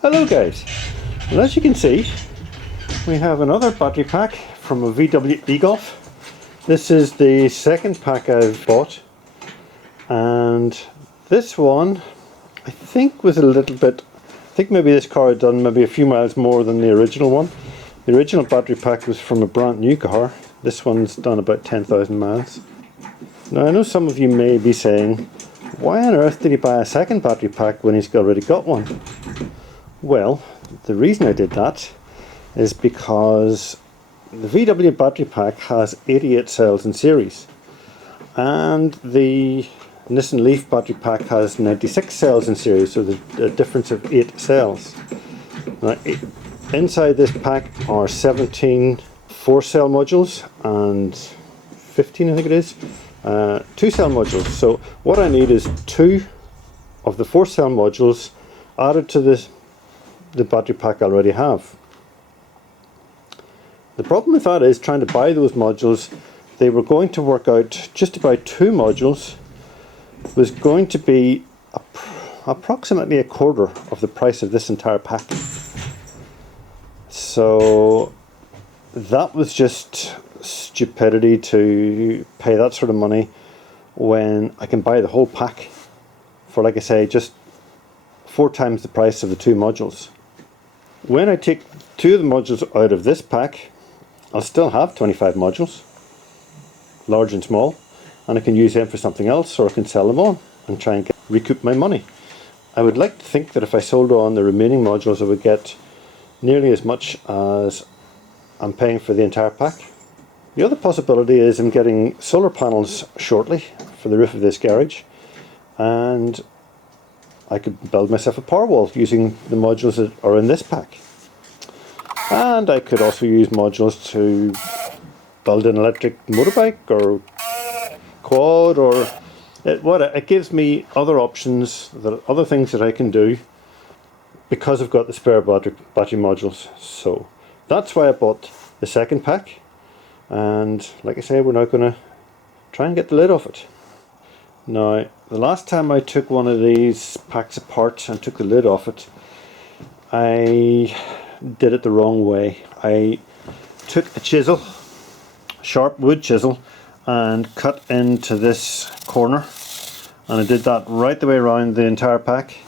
Hello guys, well, as you can see we have another battery pack from a VW eGolf. This is the second pack I've bought, and this one I think was a little bit, I think maybe this car had done maybe a few miles more than the original one. The original battery pack was from a brand new car. This one's done about 10,000 miles. Now I know some of you may be saying, why on earth did he buy a second battery pack when he's already got one? Well, the reason I did that is because the VW battery pack has 88 cells in series, and the Nissan Leaf battery pack has 96 cells in series, so there's a difference of 8 cells. Now, inside this pack are 17 4-cell modules and 15, I think it is, 2-cell modules. So what I need is 2 of the 4-cell modules added to the battery pack I already have. The problem with that is trying to buy those modules. They were going to work out, just about 2 modules was going to be approximately a quarter of the price of this entire pack. So that was just stupidity to pay that sort of money when I can buy the whole pack for, like I say, just 4 times the price of the 2 modules. When I take 2 of the modules out of this pack, I'll still have 25 modules, large and small, and I can use them for something else, or I can sell them on and try and recoup my money. I would like to think that if I sold on the remaining modules I would get nearly as much as I'm paying for the entire pack. The other possibility is I'm getting solar panels shortly for the roof of this garage, and I could build myself a power wall using the modules that are in this pack. And I could also use modules to build an electric motorbike or quad, or it gives me other options, other things that I can do because I've got the spare battery modules. So that's why I bought the second pack, and like I say, we're now going to try and get the lid off it. Now, the last time I took one of these packs apart and took the lid off it, I did it the wrong way. I took a chisel, sharp wood chisel, and cut into this corner, and I did that right the way around the entire pack,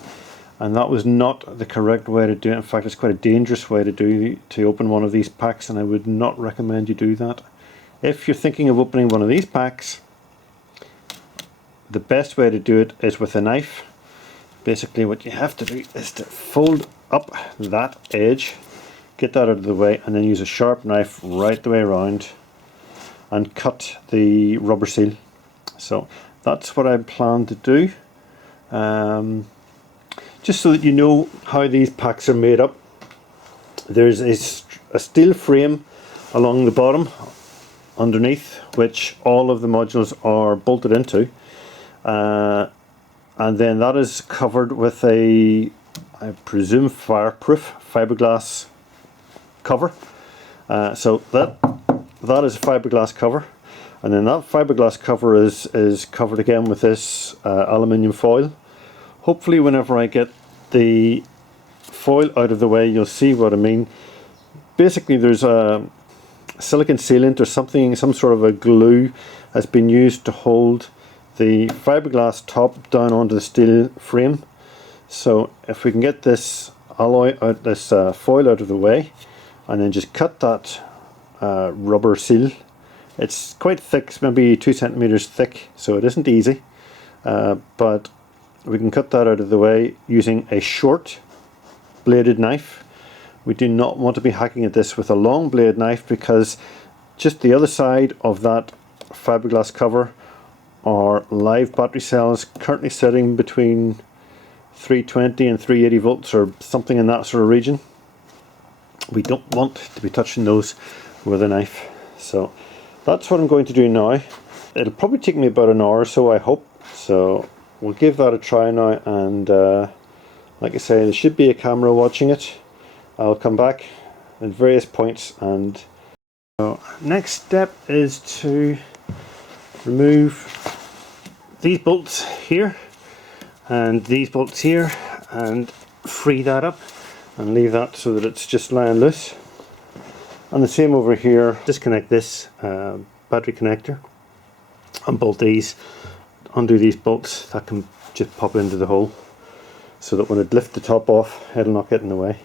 and that was not the correct way to do it. In fact, it's quite a dangerous way to open one of these packs, and I would not recommend you do that. If you're thinking of opening one of these packs, the best way to do it is with a knife. Basically what you have to do is to fold up that edge, get that out of the way, and then use a sharp knife right the way around and cut the rubber seal. So that's what I plan to do, just so that you know how these packs are made up. There's a steel frame along the bottom underneath which all of the modules are bolted into, and then that is covered with a, I presume, fireproof fiberglass cover. So that is a fiberglass cover, and then that fiberglass cover is covered again with this aluminium foil. Hopefully whenever I get the foil out of the way you'll see what I mean. Basically there's a silicon sealant or something, some sort of a glue has been used to hold the fiberglass top down onto the steel frame. So if we can get this alloy out, this foil out of the way, and then just cut that rubber seal. It's quite thick, it's maybe 2 centimeters thick, so it isn't easy, but we can cut that out of the way using a short bladed knife. We do not want to be hacking at this with a long blade knife, because just the other side of that fiberglass cover are live battery cells currently sitting between 320 and 380 volts or something in that sort of region. We don't want to be touching those with a knife. So that's what I'm going to do now. It'll probably take me about an hour or so, I hope. So we'll give that a try now, and like I say, there should be a camera watching it. I'll come back at various points, and so next step is to remove these bolts here and these bolts here and free that up, and leave that so that it's just lying loose. And the same over here, disconnect this battery connector and bolt these, undo these bolts that can just pop into the hole, so that when it lifts the top off, it'll not get in the way.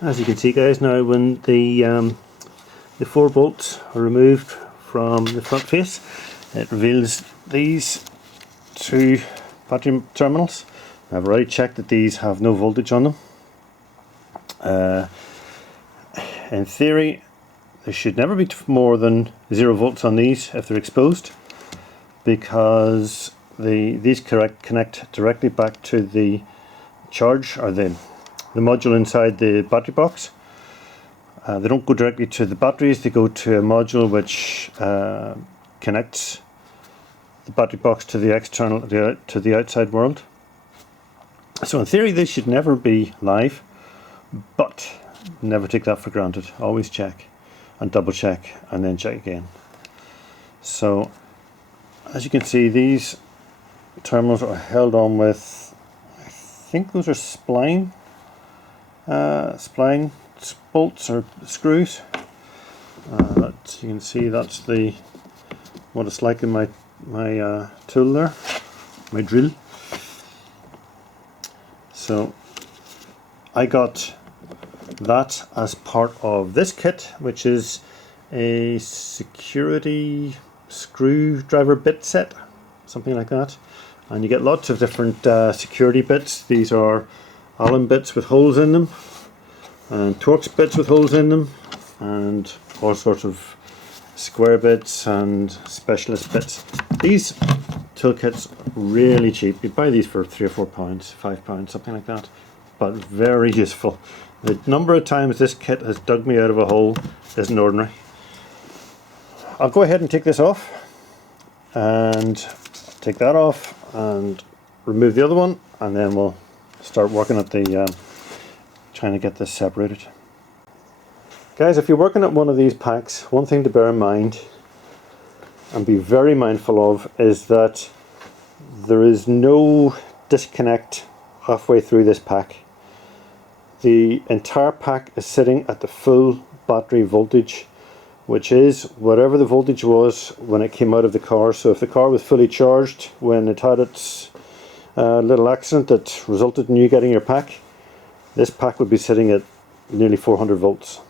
As you can see, guys, now when the 4 bolts are removed from the front face, it reveals these 2 battery terminals. I've already checked that these have no voltage on them. In theory, there should never be more than 0 volts on these if they're exposed, because these connect directly back to the charge, or the module inside the battery box. They don't go directly to the batteries, they go to a module which connects the battery box to the external, to the outside world. So in theory they should never be live, but never take that for granted. Always check and double check and then check again. So as you can see, these terminals are held on with, I think those are spline bolts or screws. You can see that's what it's like in my tool there, my drill. So I got that as part of this kit, which is a security screwdriver bit set, something like that. And you get lots of different security bits. These are Allen bits with holes in them, and Torx bits with holes in them, and all sorts of square bits and specialist bits. These toolkits are really cheap. You buy these for £3 or £4, £5, something like that, but very useful. The number of times this kit has dug me out of a hole isn't ordinary. I'll go ahead and take this off, and take that off and remove the other one, and then we'll start working at the trying to get this separated. Guys, if you're working at one of these packs, one thing to bear in mind and be very mindful of is that there is no disconnect halfway through this pack. The entire pack is sitting at the full battery voltage, which is whatever the voltage was when it came out of the car. So if the car was fully charged when it had its little accident that resulted in you getting your pack, this pack would be sitting at nearly 400 volts.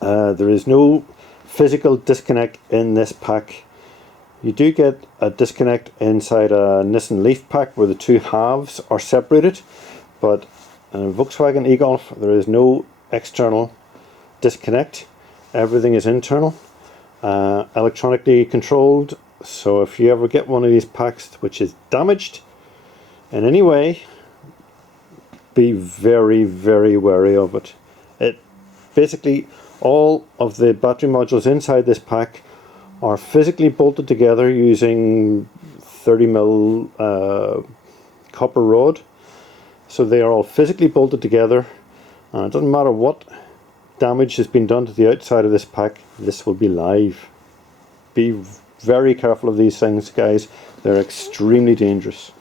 There is no physical disconnect in this pack. You do get a disconnect inside a Nissan Leaf pack where the 2 halves are separated, but in a Volkswagen eGolf there is no external disconnect. Everything is internal, electronically controlled. So if you ever get one of these packs which is damaged in any way, be very, very wary of it. Basically, all of the battery modules inside this pack are physically bolted together using 30mm copper rod. So they are all physically bolted together, and it doesn't matter what damage has been done to the outside of this pack, this will be live. Be very careful of these things, guys. They're extremely dangerous.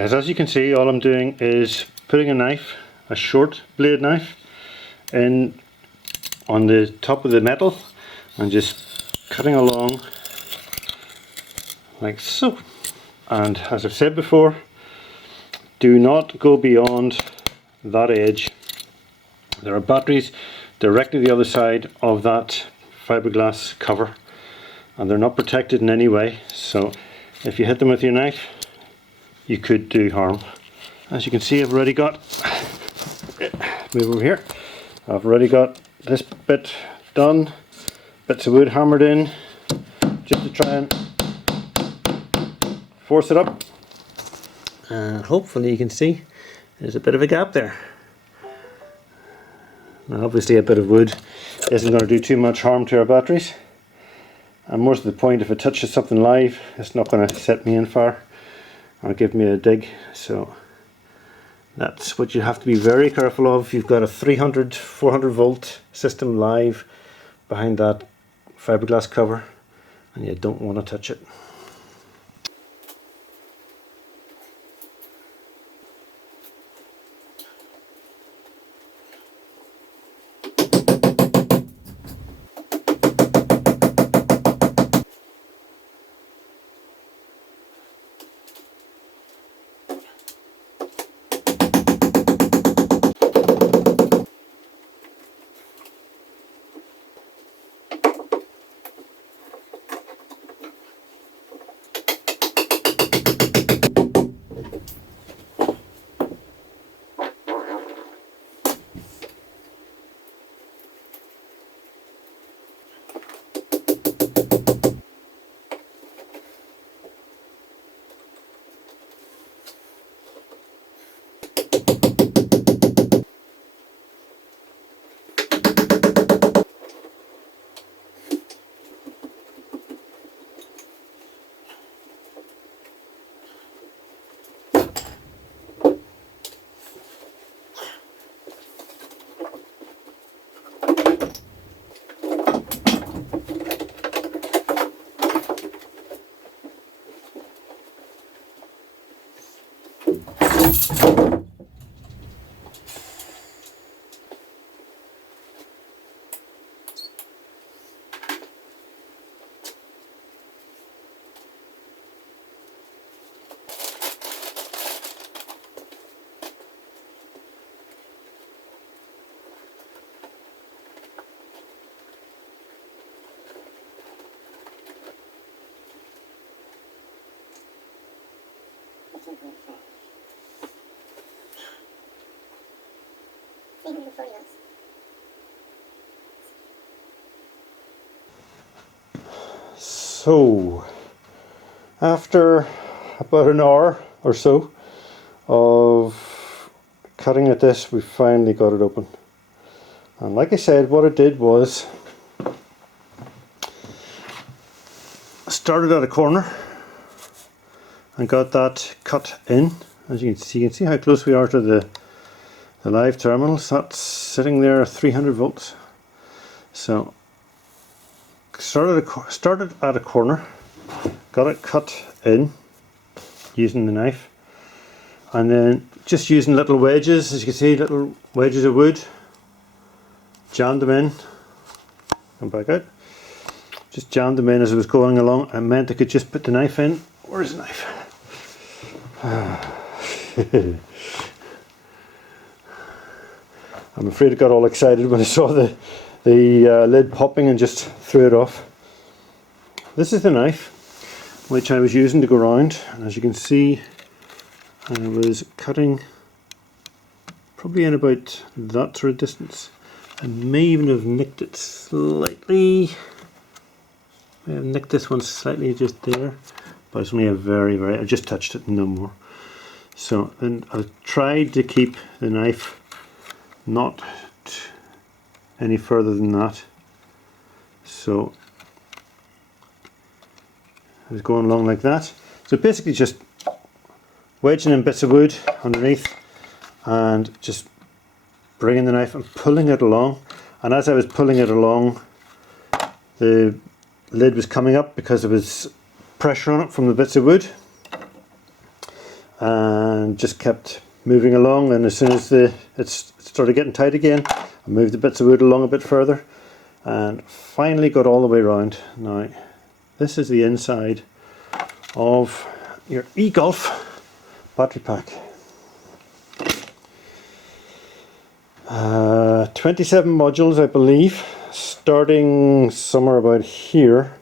As you can see, all I'm doing is putting a knife, a short blade knife, in on the top of the metal and just cutting along like so. And as I've said before, do not go beyond that edge. There are batteries directly the other side of that fiberglass cover, and they're not protected in any way, so if you hit them with your knife you could do harm. As you can see, I've already got, move over here, I've already got this bit done, bits of wood hammered in just to try and force it up, and hopefully you can see there's a bit of a gap there. Now obviously a bit of wood isn't going to do too much harm to our batteries, and more to the point, if it touches something live it's not going to set me on fire or give me a dig. So that's what you have to be very careful of. You've got a 400 volt system live behind that fiberglass cover and you don't want to touch it. So after about an hour or so of cutting at this, we finally got it open. And like I said, what I did was I started at a corner and got that cut in. As you can see how close we are to the live terminals. That's sitting there at 300 volts. So started at a corner, got it cut in using the knife, and then just using little wedges, as you can see, little wedges of wood, jammed them in and back out. Just jammed them in as I was going along, and meant I could just put the knife in. Where's the knife? I'm afraid I got all excited when I saw the lid popping and just threw it off. This is the knife which I was using to go round, and as you can see I was cutting probably in about that sort of distance. I may even have nicked it slightly. I have nicked this one slightly just there, but it's only a very, I just touched it, no more. So, and I tried to keep the knife not any further than that. So I was going along like that. So basically just wedging in bits of wood underneath and just bringing the knife and pulling it along. And as I was pulling it along, the lid was coming up because there was pressure on it from the bits of wood. and just kept moving along, and as soon as it started getting tight again, I moved the bits of wood along a bit further and finally got all the way around. Now this is the inside of your eGolf battery pack. 27 modules, I believe, starting somewhere about here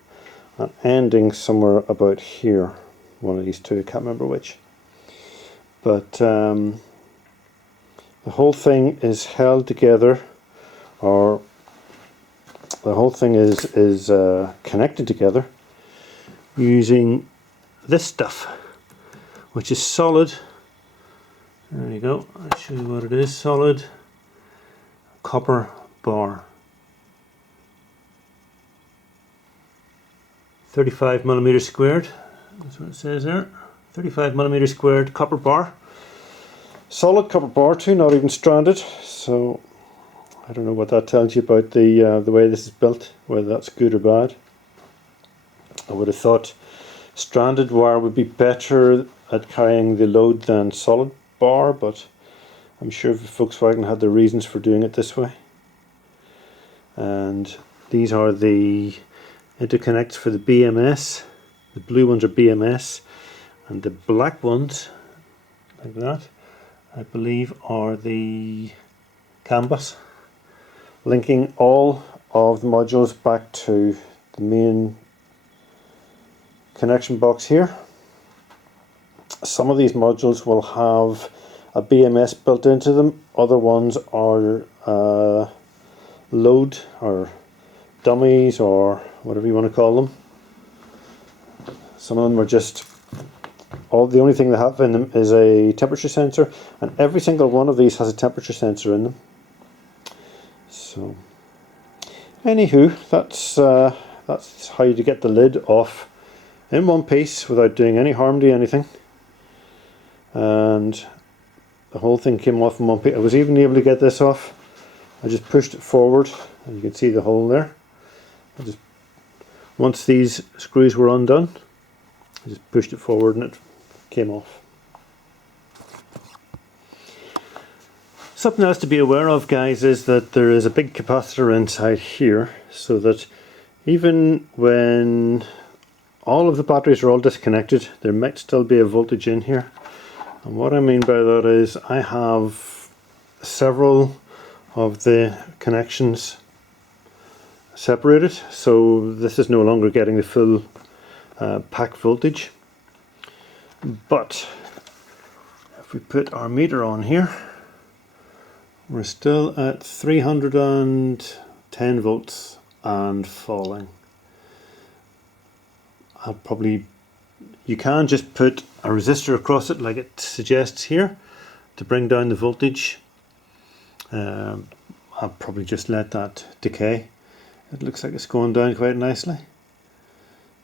and ending somewhere about here. One of these two, I can't remember which. But the whole thing is held together, or the whole thing is connected together using this stuff, which is solid. There you go, I'll show you what it is. Solid copper bar, 35 millimeters squared. That's what it says there. 35 millimeters squared copper bar. Solid copper bar too, not even stranded. So I don't know what that tells you about the way this is built, whether that's good or bad. I would have thought stranded wire would be better at carrying the load than solid bar, but I'm sure Volkswagen had their reasons for doing it this way. And these are the interconnects for the BMS. The blue ones are BMS, and the black ones, like that, I believe are the CAN bus, linking all of the modules back to the main connection box here. Some of these modules will have a BMS built into them, other ones are load or dummies or whatever you want to call them. Some of them are just, the only thing they have in them is a temperature sensor, and every single one of these has a temperature sensor in them. So anywho, that's how you get the lid off in one piece without doing any harm to anything. And the whole thing came off in one piece. I was even able to get this off. I just pushed it forward and you can see the hole there. Once these screws were undone, I just pushed it forward and it came off. Something else to be aware of, guys, is that there is a big capacitor inside here, so that even when all of the batteries are all disconnected, there might still be a voltage in here. And what I mean by that is I have several of the connections separated, so this is no longer getting the full pack voltage. But if we put our meter on here, we're still at 310 volts and falling. You can just put a resistor across it like it suggests here to bring down the voltage. I'll probably just let that decay. It looks like it's going down quite nicely.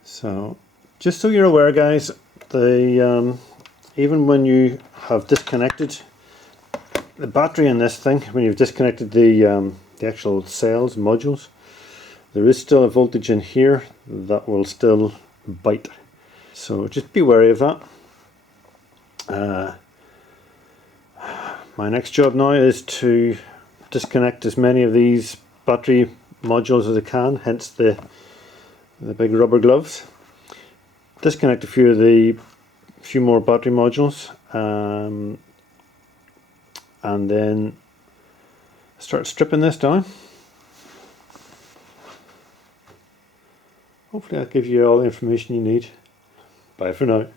So just so you're aware, guys, even when you have disconnected the battery in this thing, when you've disconnected the actual cells, modules, there is still a voltage in here that will still bite. So just be wary of that. My next job now is to disconnect as many of these battery modules as I can, hence the big rubber gloves. Disconnect a few more battery modules, and then start stripping this down. Hopefully I'll give you all the information you need. Bye for now.